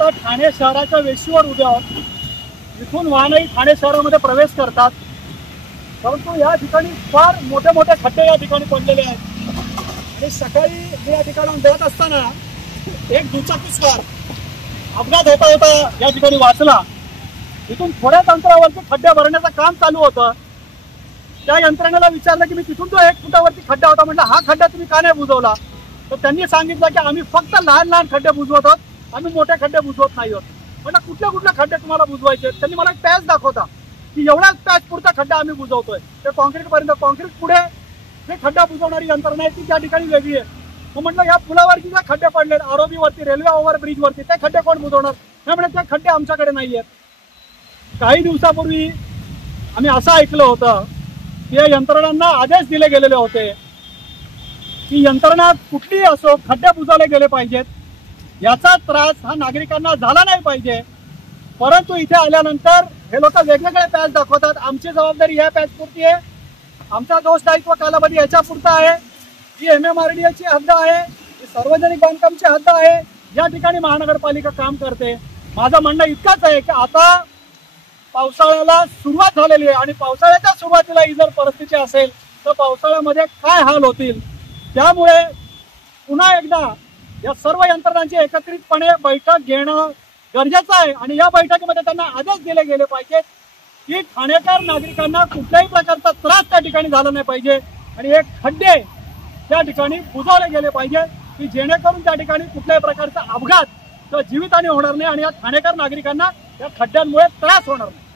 आता ठाणे शहराच्या वेशीवर उभे आहोत। इथून वाहनही ठाणे शहरामध्ये प्रवेश करतात, परंतु या ठिकाणी फार मोठे मोठे खड्डे या ठिकाणी पडलेले आहेत। आणि सकाळी मी या ठिकाणाहून जात असताना एक दुचाकीस्वार अपघात होता होता या ठिकाणी वाचला। इथून थोड्याच अंतरावरती खड्डे भरण्याचं काम चालू होतं। त्या यंत्रणेला विचारलं की मी तिथून जो 1 फुटावरती खड्डा होता, म्हटलं हा खड्डा तुम्ही का नाही बुजवला? तर त्यांनी सांगितलं की आम्ही फक्त लहान लहान खड्डे बुजवत आहोत, आम्ही मोठे खड्डे बुजवत नाही आहोत। म्हटलं कुठल्या कुठल्या खड्डे तुम्हाला बुजवायचे? त्यांनी मला एक पॅच दाखवता की एवढाच पॅच पुरता खड्डा आम्ही बुजवतोय, ते कॉन्क्रीट पर्यंत। कॉन्क्रीट पुढे जे खड्डा बुजवणारी यंत्रणा आहे ती त्या ठिकाणी वेगळी आहे। मग म्हटलं या पुलावरती जे खड्डे पडले आरोबी वरती, रेल्वे ओव्हरब्रिज वरती, ते खड्डे कोण बुजवणार? त्यामुळे ते खड्डे आमच्याकडे नाही आहेत। काही दिवसापूर्वी आम्ही असं ऐकलं होतं की या यंत्रणांना आदेश दिले गेलेले होते की यंत्रणा कुठलीही असो खड्डे बुजवले गेले पाहिजेत, याचा त्रास हा नागरिकांना झाला नाही पाहिजे। परंतु इथे आल्यानंतर हे लोक वेगवेगळे पॅच दाखवतात। आमची जबाबदारी या पॅच पुरती आहे, आमचा दोष दायित्व कालावधी याच्या पुरता आहे, ही MMRDA ची हद्द आहे, ही सार्वजनिक बांधकामची हद्द आहे, या ठिकाणी महानगरपालिका काम करते। माझं म्हणणं इतकंच आहे की आता पावसाळ्याला सुरुवात झालेली आहे आणि पावसाळ्याच्या सुरुवातीला ही जर परिस्थिती असेल तर पावसाळ्यामध्ये काय हाल होतील। त्यामुळे पुन्हा एकदा या सर्व यंत्रणांची एकत्रितपणे बैठक घेणं गरजेचं आहे आणि या बैठकीमध्ये त्यांना आदेश दिले गेले पाहिजेत की ठाणेकर नागरिकांना कुठल्याही प्रकारचा त्रास त्या ठिकाणी झाला नाही पाहिजे आणि एक खड्डे त्या ठिकाणी बुजवले गेले पाहिजे की जेणेकरून त्या ठिकाणी कुठल्याही प्रकारचा अपघात किंवा जीवितहानी होणार नाही आणि या ठाणेकर नागरिकांना या खड्ड्यांमुळे त्रास होणार नाही।